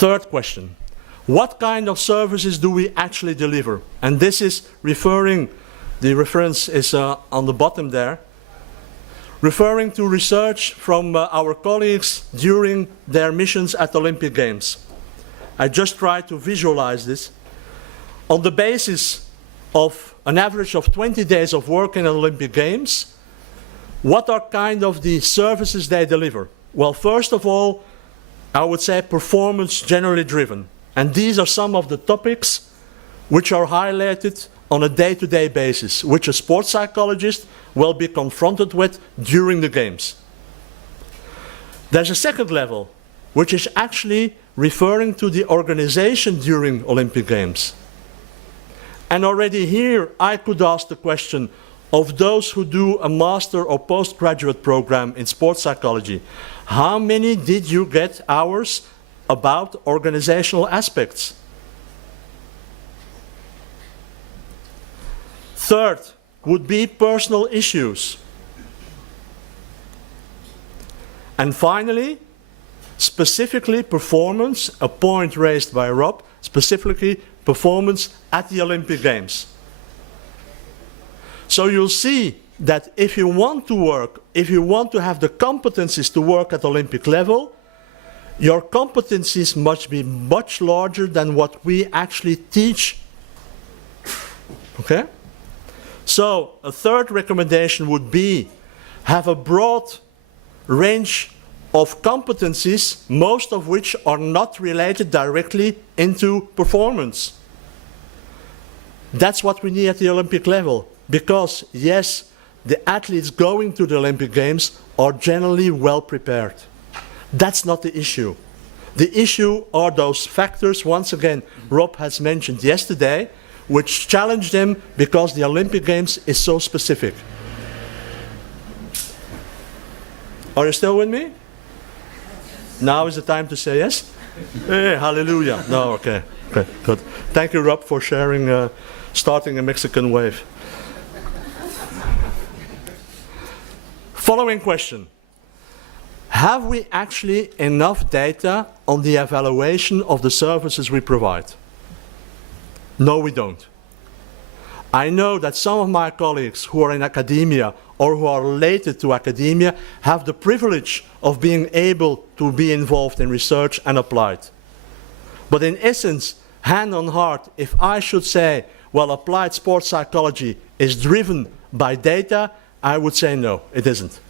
Third question. What kind of services do we actually deliver? And this is referring, the reference is on the bottom there, referring to research from our colleagues during their missions at Olympic Games. I just tried to visualize this. On the basis of an average of 20 days of work in Olympic Games, what are kind of the services they deliver? Well, first of all, I would say performance generally driven. And these are some of the topics which are highlighted on a day-to-day basis, which a sports psychologist will be confronted with during the games. There's a second level, which is actually referring to the organization during Olympic Games. And already here, I could ask the question of those who do a master or postgraduate program in sports psychology, how many did you get hours about organizational aspects? Third would be personal issues. And finally, specifically performance, a point raised by Rob, specifically performance at the Olympic Games. So you'll see that if you want to work, if you want to have the competencies to work at Olympic level, your competencies must be much larger than what we actually teach. Okay? So a third recommendation would be have a broad range of competencies, most of which are not related directly into performance. That's what we need at the Olympic level, because yes, the athletes going to the Olympic Games are generally well prepared. That's not the issue. The issue are those factors, once again, Rob has mentioned yesterday, which challenge them because the Olympic Games is so specific. Are you still with me? Now is the time to say yes? Hey, hallelujah. No, okay. Okay, good. Thank you, Rob, for sharing, starting a Mexican wave. Following question. Have we actually enough data on the evaluation of the services we provide? No, we don't. I know that some of my colleagues who are in academia or who are related to academia have the privilege of being able to be involved in research and applied. But in essence, hand on heart, if I should say, well, applied sports psychology is driven by data, I would say no, it isn't.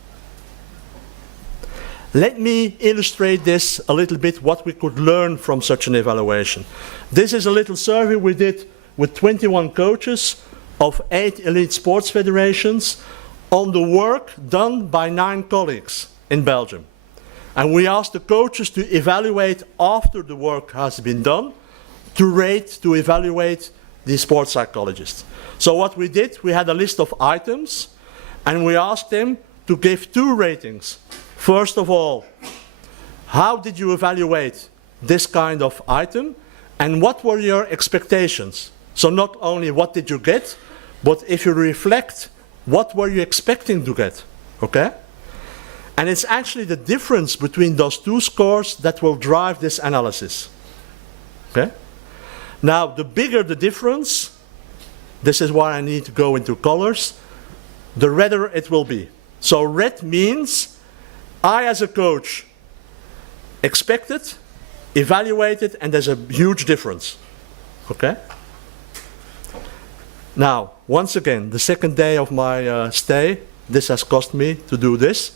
Let me illustrate this a little bit, what we could learn from such an evaluation. This is a little survey we did with 21 coaches of 8 elite sports federations on the work done by 9 colleagues in Belgium. And we asked the coaches to evaluate after the work has been done, to rate, to evaluate the sports psychologists. So what we did, we had a list of items, and we asked them to give 2 ratings. First of all, how did you evaluate this kind of item, and what were your expectations? So not only what did you get, but if you reflect, what were you expecting to get? Okay? And it's actually the difference between those 2 scores that will drive this analysis. Okay? Now, the bigger the difference, this is why I need to go into colors, the redder it will be. So red means I, as a coach, expected, evaluated, and there's a huge difference. Okay? Now, once again, the second day of my stay, this has cost me to do this.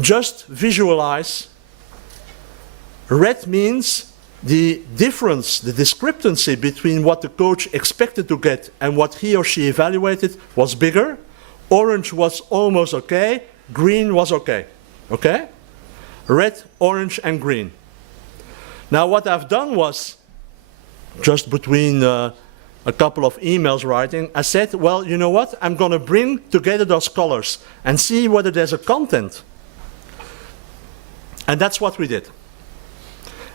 Just visualize. Red means the difference, the discrepancy between what the coach expected to get and what he or she evaluated was bigger. Orange was almost okay. Green was okay. Okay? Red, orange, and green. Now what I've done was, just between a couple of emails writing, I said, well, you know what? I'm going to bring together those colors and see whether there's a content. And that's what we did.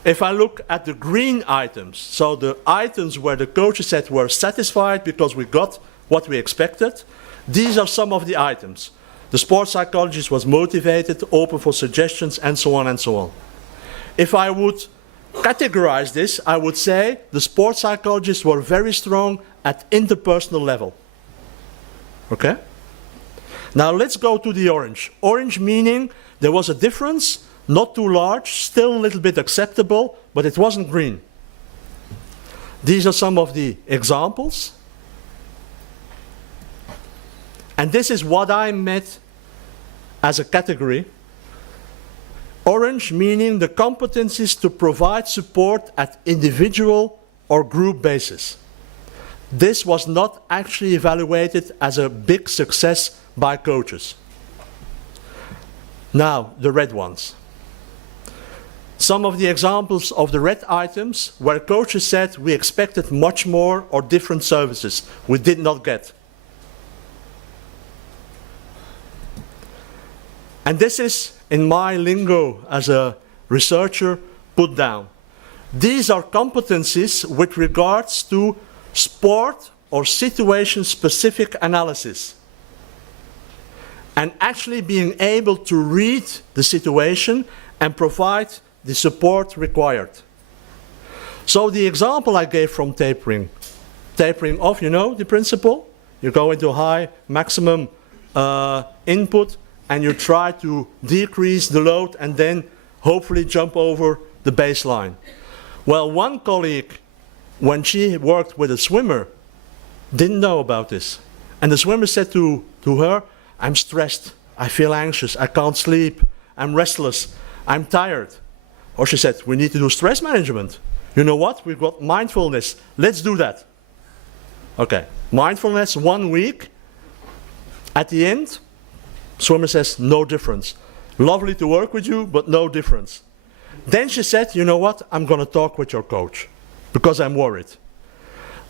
If I look at the green items, so the items where the coaches said were satisfied because we got what we expected, these are some of the items. The sports psychologist was motivated, open for suggestions, and so on and so on. if I would categorize this, I would say the sports psychologists were very strong at interpersonal level. Okay? Now let's go to the orange. Orange meaning there was a difference, not too large, still a little bit acceptable, but it wasn't green. These are some of the examples. And this is what I meant as a category. Orange meaning the competencies to provide support at individual or group basis. This was not actually evaluated as a big success by coaches. Now, the red ones. Some of the examples of the red items where coaches said we expected much more or different services we did not get. And this is, in my lingo as a researcher, put down. These are competencies with regards to sport or situation-specific analysis. And actually being able to read the situation and provide the support required. So the example I gave from tapering. Tapering off, you know the principle? You go into high maximum input and you try to decrease the load and then hopefully jump over the baseline. Well, one colleague, when she worked with a swimmer, didn't know about this. And the swimmer said to her, I'm stressed, I feel anxious, I can't sleep, I'm restless, I'm tired. Or she said, we need to do stress management. You know what, we've got mindfulness, let's do that. Okay, mindfulness 1 week. At the end, swimmer says, no difference. Lovely to work with you, but no difference. Then she said, you know what, I'm going to talk with your coach because I'm worried.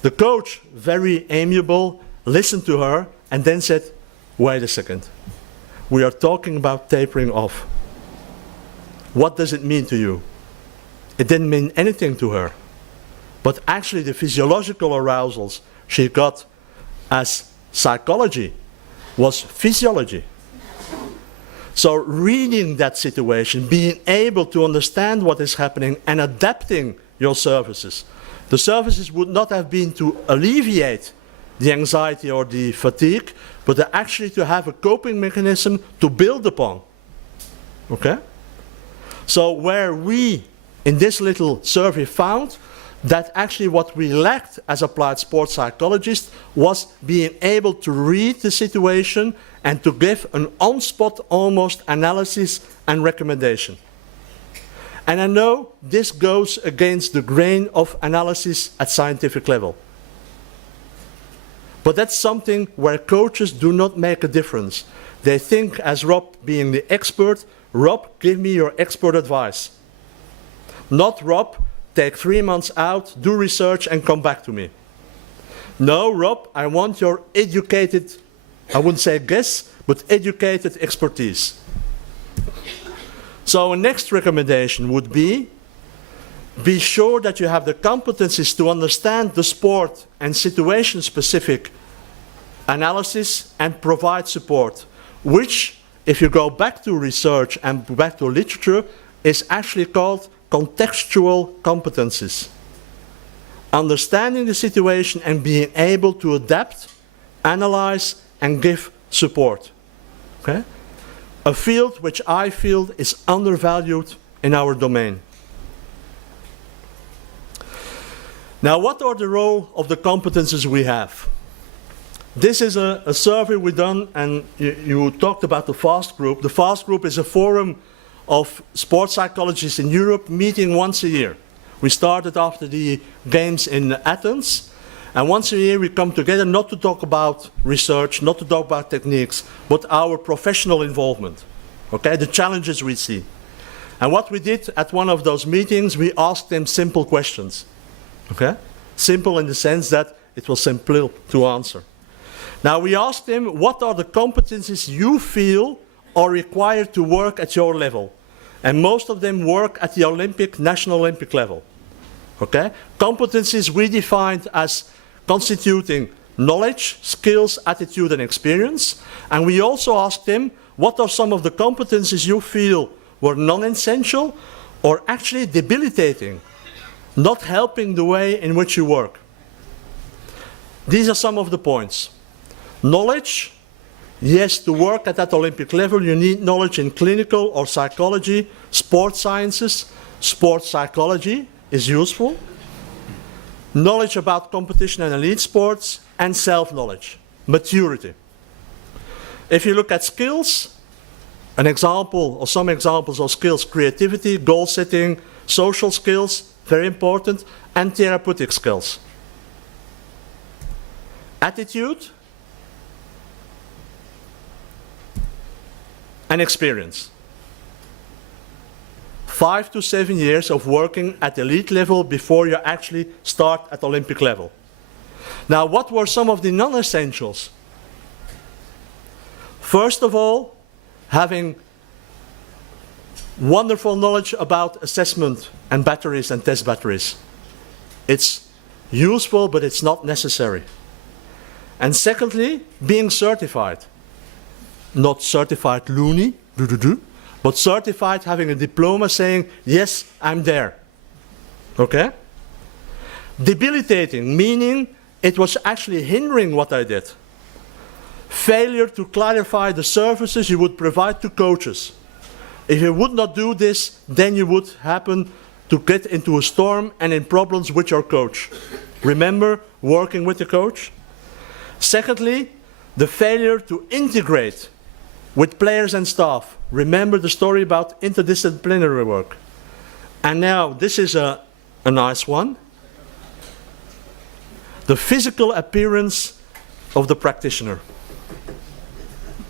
The coach, very amiable, listened to her and then said, wait a second, we are talking about tapering off. What does it mean to you? It didn't mean anything to her. But actually the physiological arousals she got as psychology was physiology. So reading that situation, being able to understand what is happening and adapting your services. The services would not have been to alleviate the anxiety or the fatigue, but actually to have a coping mechanism to build upon. Okay? So where we, in this little survey, found that actually what we lacked as applied sports psychologists was being able to read the situation and to give an on-spot almost analysis and recommendation. And I know this goes against the grain of analysis at scientific level. But that's something where coaches do not make a difference. They think, as Rob being the expert, Rob, give me your expert advice. Not Rob, take 3 months out, do research and come back to me. No, Rob, I want your educated, I wouldn't say guess, but educated expertise. So a next recommendation would be sure that you have the competencies to understand the sport and situation-specific analysis and provide support, which, if you go back to research and back to literature, is actually called contextual competencies. Understanding the situation and being able to adapt, analyze, and give support. Okay? A field which I feel is undervalued in our domain. Now, what are the role of the competences we have? This is a survey we've done, and you talked about the FAST group. The FAST group is a forum of sports psychologists in Europe meeting once a year. We started after the games in Athens, and once a year we come together not to talk about research, not to talk about techniques, but our professional involvement, okay, the challenges we see. And what we did at one of those meetings, we asked them simple questions. Okay? Simple in the sense that it was simple to answer. Now we asked them, what are the competencies you feel are required to work at your level? And most of them work at the Olympic, National Olympic level. Okay? Competencies we defined as constituting knowledge, skills, attitude, and experience. And we also asked them, what are some of the competencies you feel were non-essential, or actually debilitating, not helping the way in which you work. These are some of the points. Knowledge. Yes, to work at that Olympic level, you need knowledge in clinical or psychology, sports sciences. Sports psychology is useful. Knowledge about competition and elite sports, and self-knowledge, maturity. If you look at skills, an example or some examples of skills: creativity, goal setting, social skills, very important, and therapeutic skills. Attitude and experience. 5 to 7 years of working at elite level before you actually start at Olympic level. Now, what were some of the non-essentials? First of all, having wonderful knowledge about assessment and batteries and test batteries. It's useful, but it's not necessary. And secondly, being certified. Not certified loony, but certified, having a diploma saying, yes, I'm there. Okay? Debilitating, meaning it was actually hindering what I did. Failure to clarify the services you would provide to coaches. If you would not do this, then you would happen to get into a storm and in problems with your coach. Remember working with the coach? Secondly, the failure to integrate with players and staff. Remember the story about interdisciplinary work. And now, this is a nice one. The physical appearance of the practitioner.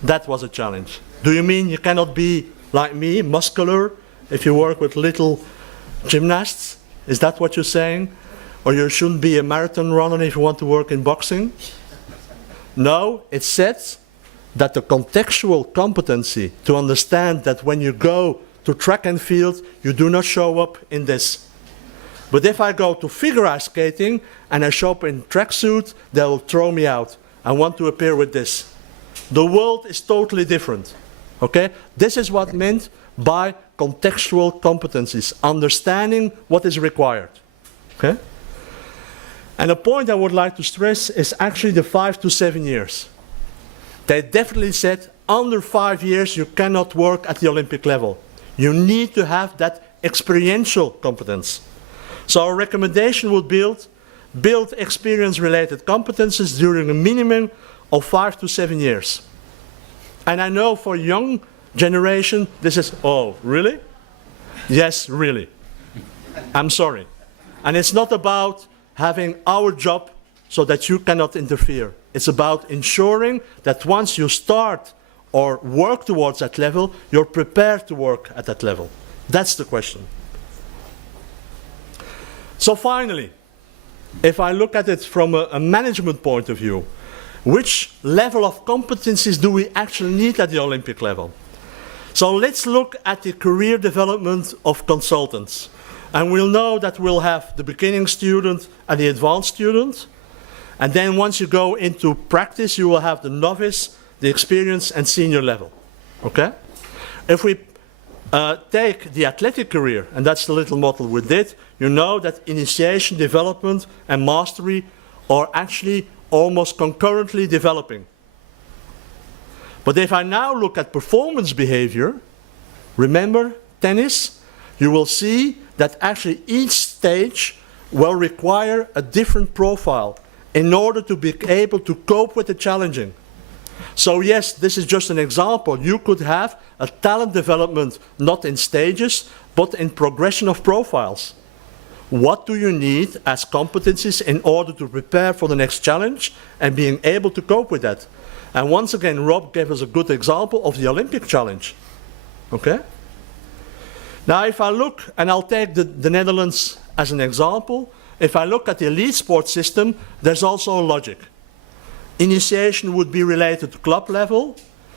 That was a challenge. Do you mean you cannot be like me, muscular, if you work with little gymnasts? Is that what you're saying? Or you shouldn't be a marathon runner if you want to work in boxing? No, it says that the contextual competency to understand that when you go to track and field, you do not show up in this. But if I go to figure ice skating and I show up in tracksuit, they will throw me out. I want to appear with this. The world is totally different. Okay? This is what meant by contextual competencies, understanding what is required. Okay? And a point I would like to stress is actually the 5 to 7 years. They definitely said under 5 years you cannot work at the Olympic level. You need to have that experiential competence. So our recommendation would build experience-related competences during a minimum of 5 to 7 years. And I know for young generation this is, oh, really? Yes, really. I'm sorry. And it's not about having our job so that you cannot interfere. It's about ensuring that once you start or work towards that level, you're prepared to work at that level. That's the question. So finally, if I look at it from a management point of view, which level of competencies do we actually need at the Olympic level? So let's look at the career development of consultants. And we'll know that we'll have the beginning student and the advanced student. And then once you go into practice, you will have the novice, the experienced, and senior level. Okay? If we take the athletic career, and that's the little model we did, you know that initiation, development, and mastery are actually almost concurrently developing. But if I now look at performance behavior, remember tennis, you will see that actually each stage will require a different profile in order to be able to cope with the challenging. So yes, this is just an example. You could have a talent development not in stages, but in progression of profiles. What do you need as competencies in order to prepare for the next challenge and being able to cope with that? And once again, Rob gave us a good example of the Olympic challenge. Okay? Now if I look, and I'll take the Netherlands as an example, if I look at the elite sports system, there's also a logic. Initiation would be related to club level,